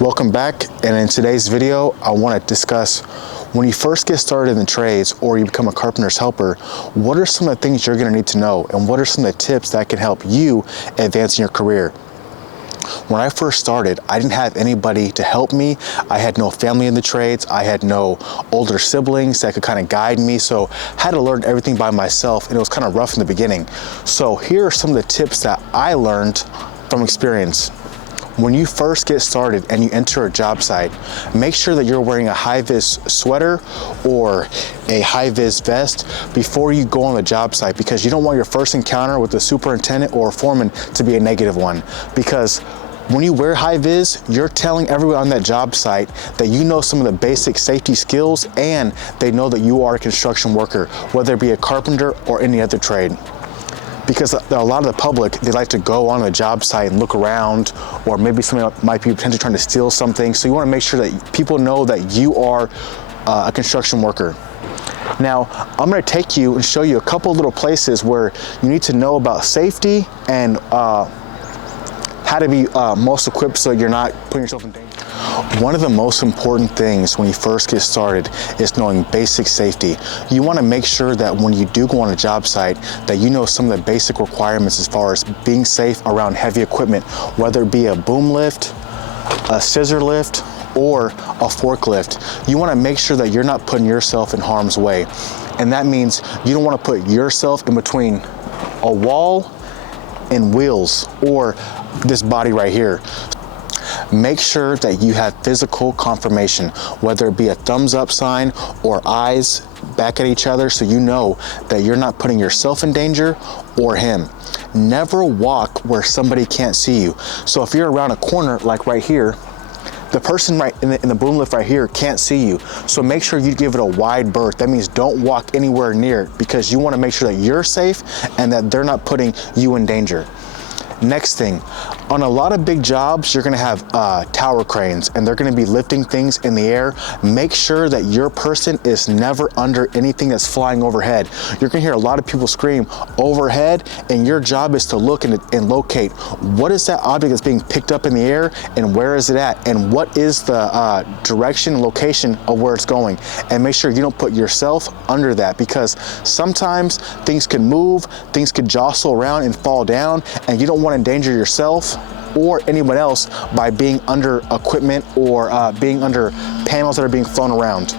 Welcome back, and in today's video I want to discuss when you first get started in the trades or you become a carpenter's helper, what are some of the things you're going to need to know and what are some of the tips that can help you advance in your career. When I first started, I didn't have anybody to help me. I had no family in the trades. I had no older siblings that could kind of guide me, so I had to learn everything by myself, and it was kind of rough in the beginning. So here are some of the tips that I learned from experience. When you first get started and you enter a job site, make sure that you're wearing a high-vis sweater or a high-vis vest before you go on the job site, because you don't want your first encounter with the superintendent or foreman to be a negative one. Because when you wear high-vis, you're telling everyone on that job site that you know some of the basic safety skills and they know that you are a construction worker, whether it be a carpenter or any other trade. Because a lot of the public, they like to go on a job site and look around, or maybe somebody might be potentially trying to steal something. So you want to make sure that people know that you are a construction worker. Now, I'm going to take you and show you a couple little places where you need to know about safety and how to be most equipped so you're not putting yourself in danger. One of the most important things when you first get started is knowing basic safety. You want to make sure that when you do go on a job site that you know some of the basic requirements as far as being safe around heavy equipment, whether it be a boom lift, a scissor lift, or a forklift. You want to make sure that you're not putting yourself in harm's way. And that means you don't want to put yourself in between a wall and wheels or this body right here. Make sure that you have physical confirmation, whether it be a thumbs up sign or eyes back at each other, so you know that you're not putting yourself in danger or him. Never walk where somebody can't see you. So if you're around a corner like right here, the person right in the boom lift right here can't see you. So make sure you give it a wide berth. That means don't walk anywhere near it, because you want to make sure that you're safe and that they're not putting you in danger. Next thing, on a lot of big jobs, you're going to have tower cranes, and they're going to be lifting things in the air. Make sure that your person is never under anything that's flying overhead. You're going to hear a lot of people scream overhead, and your job is to look and locate what is that object that's being picked up in the air and where is it at, and what is the direction and location of where it's going. And make sure you don't put yourself under that, because sometimes things can move, things could jostle around and fall down, and you don't want to endanger yourself or anyone else by being under equipment or being under panels that are being flown around.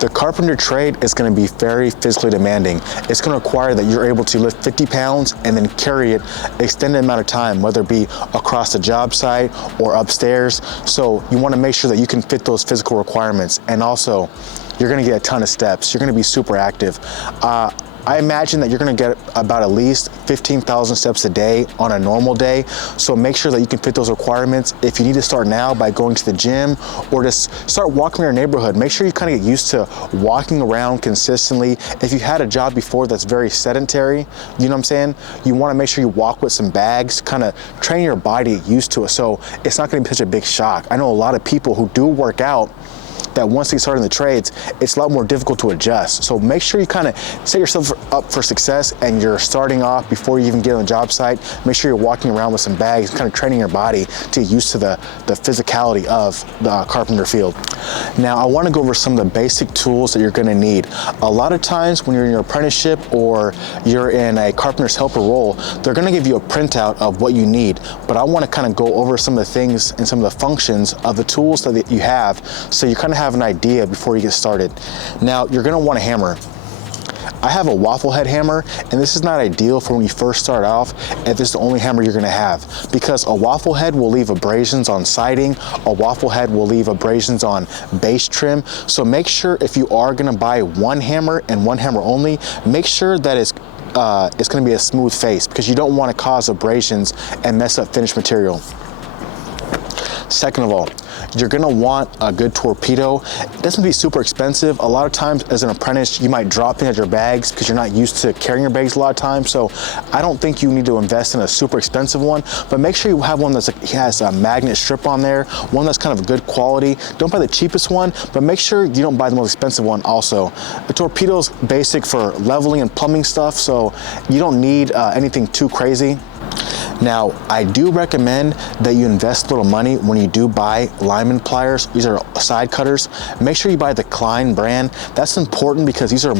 The carpenter trade is going to be very physically demanding. It's going to require that you're able to lift 50 pounds and then carry it extended amount of time, whether it be across the job site or upstairs. So you want to make sure that you can fit those physical requirements. And also, you're going to get a ton of steps. You're going to be super active. I imagine that you're going to get about at least 15,000 steps a day on a normal day. So make sure that you can fit those requirements. If you need to start now by going to the gym or just start walking in your neighborhood, make sure you kind of get used to walking around consistently. If you had a job before that's very sedentary, you know what I'm saying? You want to make sure you walk with some bags, kind of train your body to get used to it, so it's not going to be such a big shock. I know a lot of people who do work out that once they start in the trades, it's a lot more difficult to adjust. So make sure you kind of set yourself up for success, and you're starting off before you even get on the job site. Make sure you're walking around with some bags, kind of training your body to get used to the physicality of the carpenter field. Now, I want to go over some of the basic tools that you're going to need. A lot of times when you're in your apprenticeship or you're in a carpenter's helper role, they're going to give you a printout of what you need. But I want to kind of go over some of the things and some of the functions of the tools that you have, so you kind of have an idea before you get started. Now, you're going to want a hammer. I have a waffle head hammer, and this is not ideal for when you first start off if this is the only hammer you're going to have, because a waffle head will leave abrasions on siding, a waffle head will leave abrasions on base trim. So make sure, if you are going to buy one hammer and one hammer only, make sure that it's going to be a smooth face, because you don't want to cause abrasions and mess up finished material. Second of all, you're going to want a good torpedo. It doesn't be super expensive. A lot of times as an apprentice, you might drop things at your bags because you're not used to carrying your bags a lot of times. So I don't think you need to invest in a super expensive one, but make sure you have one that has a magnet strip on there, one that's kind of good quality. Don't buy the cheapest one, but make sure you don't buy the most expensive one also. The torpedo's basic for leveling and plumbing stuff, so you don't need anything too crazy. Now, I do recommend that you invest a little money when you do buy lineman pliers. These are side cutters. Make sure you buy the Klien brand. That's important because these are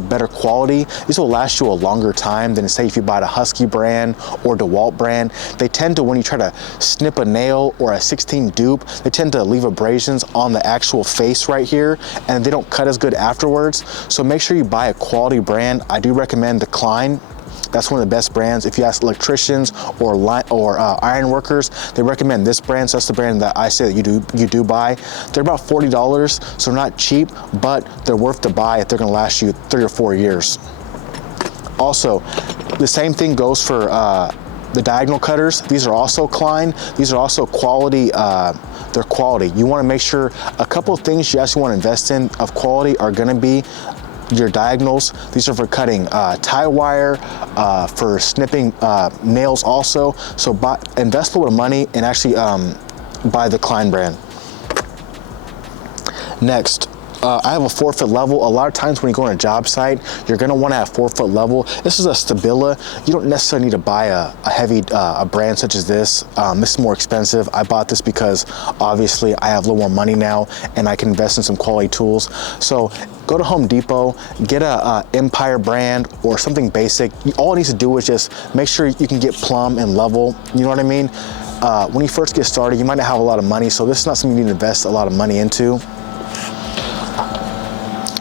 better quality. These will last you a longer time than, say, if you buy the Husky brand or DeWalt brand. They tend to, when you try to snip a nail or a 16 dupe, they tend to leave abrasions on the actual face right here, and they don't cut as good afterwards. So make sure you buy a quality brand. I do recommend the Klien. That's one of the best brands. If you ask electricians or iron workers, they recommend this brand. So that's the brand that I say that you do buy. They're about $40, so not cheap, but they're worth to buy if they're gonna last you 3 or 4 years. Also, the same thing goes for the diagonal cutters. These are also Klien. These are also quality. They're quality. You wanna make sure a couple of things you actually wanna invest in of quality are gonna be your diagonals. These are for cutting tie wire, for snipping nails also. So invest a little money and actually buy the Klien brand. Next, I have a 4-foot level. A lot of times when you go on a job site, you're gonna wanna have 4-foot level. This is a Stabila. You don't necessarily need to buy a heavy brand such as this. This is more expensive. I bought this because obviously I have a little more money now and I can invest in some quality tools. So go to Home Depot, get a Empire brand or something basic. All it needs to do is just make sure you can get plumb and level. You know what I mean? When you first get started, you might not have a lot of money, so this is not something you need to invest a lot of money into.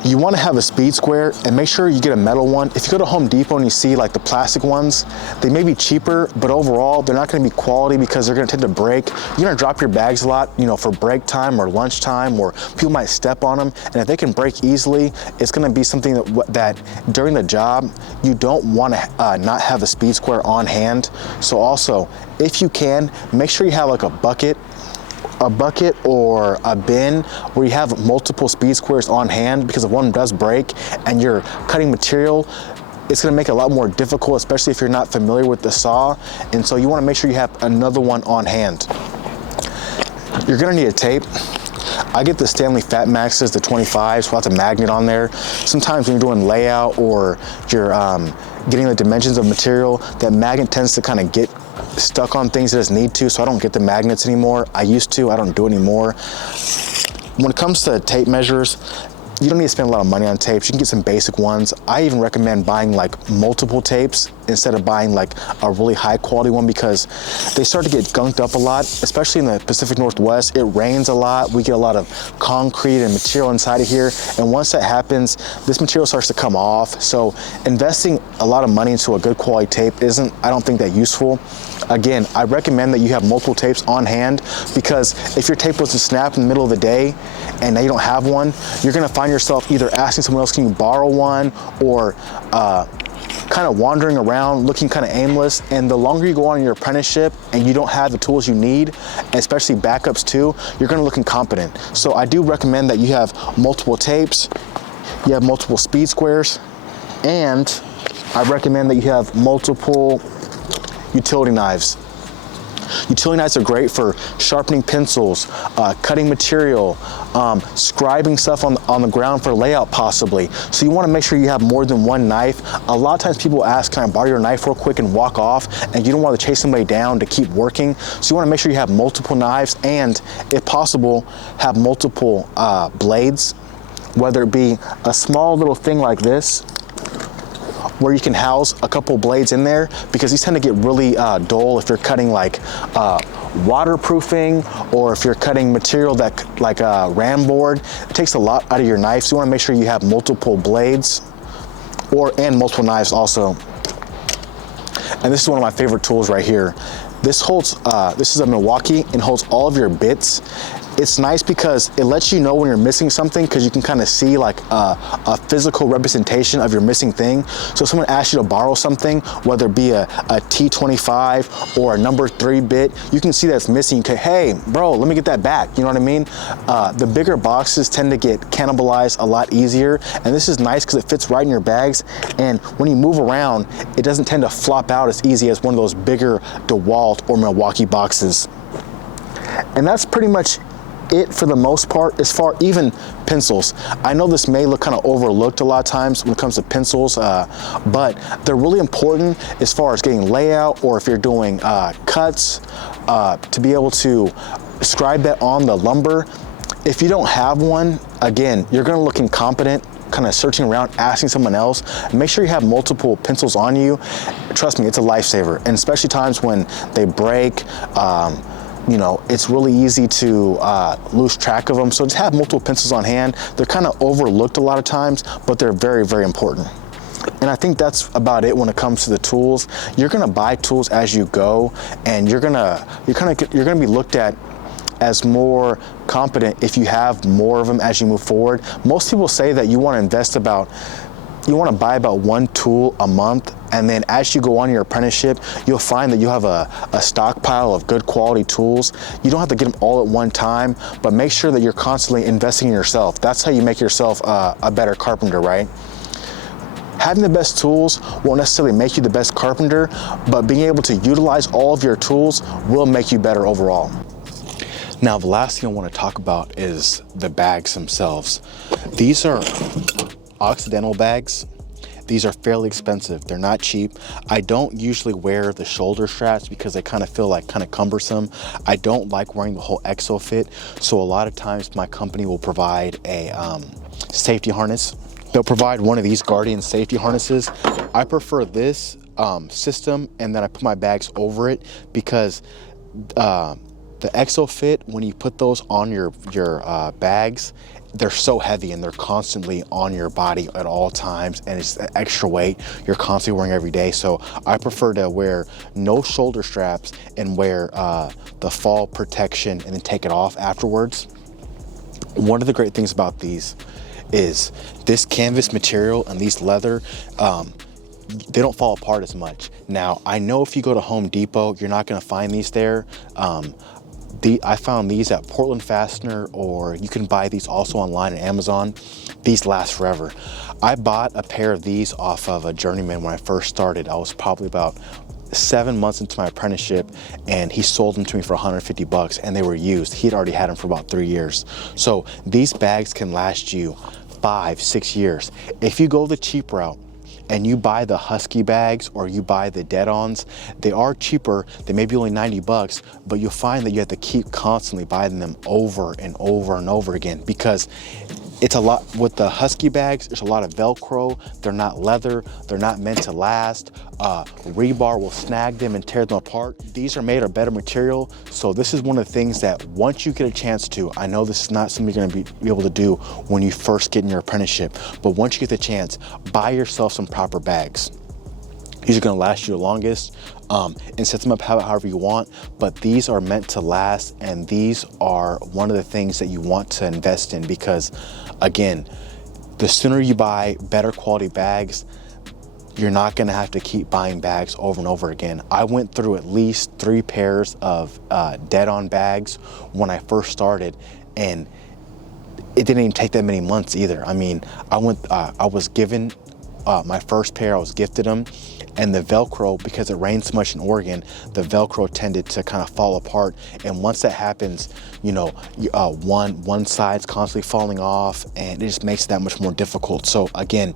You want to have a speed square and make sure you get a metal one. If you go to Home Depot and you see like the plastic ones, they may be cheaper, but overall they're not going to be quality because they're going to tend to break. You're going to drop your bags a lot, you know, for break time or lunch time, or people might step on them. And if they can break easily, it's going to be something that during the job, you don't want to not have a speed square on hand. So also, if you can, make sure you have like a bucket or a bin where you have multiple speed squares on hand, because if one does break and you're cutting material, it's going to make it a lot more difficult, especially if you're not familiar with the saw. And so you want to make sure you have another one on hand. You're going to need a tape. I get the Stanley Fat Maxes, the 25s, without the magnet on there. Sometimes when you're doing layout or you're getting the dimensions of material, that magnet tends to kind of get stuck on things it doesn't need to, so I don't get the magnets anymore. I used to, I don't do it anymore. When it comes to tape measures, you don't need to spend a lot of money on tapes. You can get some basic ones. I even recommend buying like multiple tapes instead of buying like a really high quality one, because they start to get gunked up a lot, especially in the Pacific Northwest. It rains a lot. We get a lot of concrete and material inside of here. And once that happens, this material starts to come off. So investing a lot of money into a good quality tape isn't, I don't think, that useful. Again, I recommend that you have multiple tapes on hand, because if your tape was to snap in the middle of the day and now you don't have one, you're gonna find yourself either asking someone else, can you borrow one, or kind of wandering around looking kind of aimless. And the longer you go on in your apprenticeship and you don't have the tools you need, especially backups too, you're gonna look incompetent. So I do recommend that you have multiple tapes, you have multiple speed squares, and I recommend that you have multiple utility knives. Utility knives are great for sharpening pencils, cutting material, scribing stuff on the ground for layout possibly. So you want to make sure you have more than one knife. A lot of times people ask, can I borrow your knife real quick, and walk off, and you don't want to chase somebody down to keep working. So you want to make sure you have multiple knives, and if possible, have multiple blades, whether it be a small little thing like this, where you can house a couple blades in there, because these tend to get really dull if you're cutting like waterproofing, or if you're cutting material that like ram board. It takes a lot out of your knife, so you want to make sure you have multiple blades and multiple knives also. And this is one of my favorite tools right here. This holds, this is a Milwaukee, and holds all of your bits. It's nice because it lets you know when you're missing something, because you can kind of see like a physical representation of your missing thing. So if someone asks you to borrow something, whether it be a T25 or a number 3 bit, you can see that it's missing. You can, hey, bro, let me get that back. You know what I mean? The bigger boxes tend to get cannibalized a lot easier, and this is nice because it fits right in your bags. And when you move around, it doesn't tend to flop out as easy as one of those bigger DeWalt or Milwaukee boxes. And that's pretty much it for the most part. As far even pencils, I know this may look kind of overlooked a lot of times when it comes to pencils, but they're really important as far as getting layout, or if you're doing cuts, to be able to scribe that on the lumber. If you don't have one, again, you're gonna look incompetent, kind of searching around, asking someone else. Make sure you have multiple pencils on you. Trust me, it's a lifesaver, and especially times when they break, you know, it's really easy to lose track of them. So just have multiple pencils on hand. They're kind of overlooked a lot of times, but they're very, very important. And I think that's about it when it comes to the tools. You're gonna buy tools as you go, and you're gonna be looked at as more competent if you have more of them as you move forward. Most people say that you want to buy about one tool a month, and then as you go on your apprenticeship, you'll find that you have a stockpile of good quality tools. You don't have to get them all at one time, but make sure that you're constantly investing in yourself. That's how you make yourself a better carpenter, right? Having the best tools won't necessarily make you the best carpenter, but being able to utilize all of your tools will make you better overall. Now, the last thing I want to talk about is the bags themselves. These are occidental bags. These are fairly expensive. They're not cheap. I don't usually wear the shoulder straps because they kind of feel like kind of cumbersome. I don't like wearing the whole exo fit. So a lot of times my company will provide a safety harness. They'll provide one of these Guardian safety harnesses. I prefer this system, and then I put my bags over it because the exo fit, when you put those on your bags, they're so heavy and they're constantly on your body at all times, and it's extra weight you're constantly wearing every day. So I prefer to wear no shoulder straps and wear the fall protection and then take it off afterwards. One of the great things about these is this canvas material and these leather, they don't fall apart as much. Now, I know if you go to Home Depot, you're not gonna find these there. I found these at Portland Fastener, or you can buy these also online at Amazon. These last forever. I bought a pair of these off of a journeyman when I first started. I was probably about 7 months into my apprenticeship, and he sold them to me for 150 bucks, and they were used. He'd already had them for about 3 years. So these bags can last you 5-6 years. If you go the cheap route and you buy the Husky bags or you buy the dead-ons, they are cheaper. They may be only 90 bucks, but you'll find that you have to keep constantly buying them over and over and over again, because it's a lot. With the Husky bags, there's a lot of Velcro. They're not leather. They're not meant to last. Rebar will snag them and tear them apart. These are made of better material. So this is one of the things that once you get a chance to, I know this is not something you're gonna be able to do when you first get in your apprenticeship, but once you get the chance, buy yourself some proper bags. These are gonna last you the longest, and set them up however you want, but these are meant to last, and these are one of the things that you want to invest in, because again, the sooner you buy better quality bags, you're not gonna have to keep buying bags over and over again. I went through at least 3 pairs of dead-on bags when I first started, and it didn't even take that many months either. I mean, I was given my first pair, I was gifted them, and the Velcro, because it rained so much in Oregon, the Velcro tended to kind of fall apart. And once that happens, you know, one side's constantly falling off, and it just makes it that much more difficult. So again,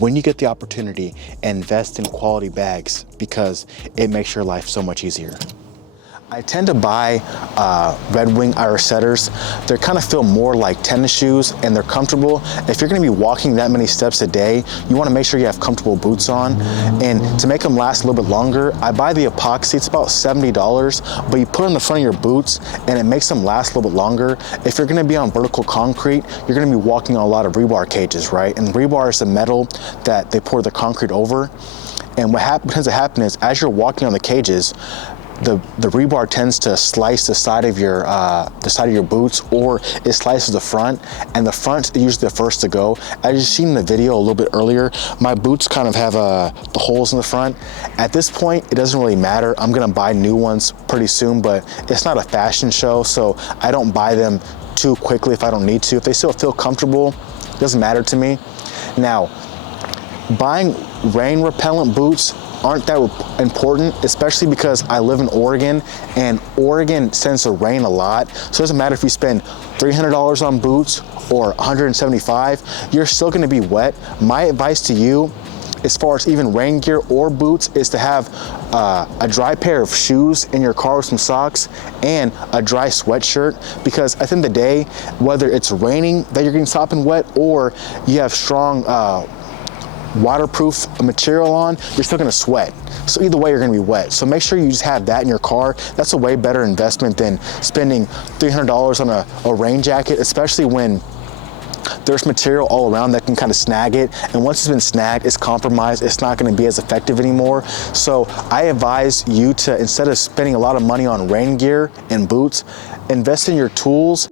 when you get the opportunity, invest in quality bags, because it makes your life so much easier. I tend to buy Red Wing Irish setters. They kind of feel more like tennis shoes, and they're comfortable. If you're gonna be walking that many steps a day, you wanna make sure you have comfortable boots on. And to make them last a little bit longer, I buy the epoxy. It's about $70, but you put it on the front of your boots and it makes them last a little bit longer. If you're gonna be on vertical concrete, you're gonna be walking on a lot of rebar cages, right? And rebar is the metal that they pour the concrete over. And what tends to happen is, as you're walking on the cages, the rebar tends to slice the side of your boots, or it slices the front, and the front is usually the first to go. As you've seen in the video a little bit earlier, my boots kind of have the holes in the front. At this point, it doesn't really matter. I'm gonna buy new ones pretty soon, but it's not a fashion show, so I don't buy them too quickly if I don't need to. If they still feel comfortable, it doesn't matter to me. Now, buying rain repellent boots aren't that important, especially because I live in Oregon and Oregon tends to rain a lot. So it doesn't matter if you spend $300 on boots or $175, you're still gonna be wet. My advice to you, as far as even rain gear or boots, is to have a dry pair of shoes in your car with some socks and a dry sweatshirt, because at the end of the day, whether it's raining that you're getting sopping wet or you have strong waterproof material on, you're still gonna sweat. So either way, you're gonna be wet. So make sure you just have that in your car. That's a way better investment than spending $300 on a rain jacket, especially when there's material all around that can kind of snag it. And once it's been snagged, it's compromised, it's not gonna be as effective anymore. So I advise you to, instead of spending a lot of money on rain gear and boots, invest in your tools.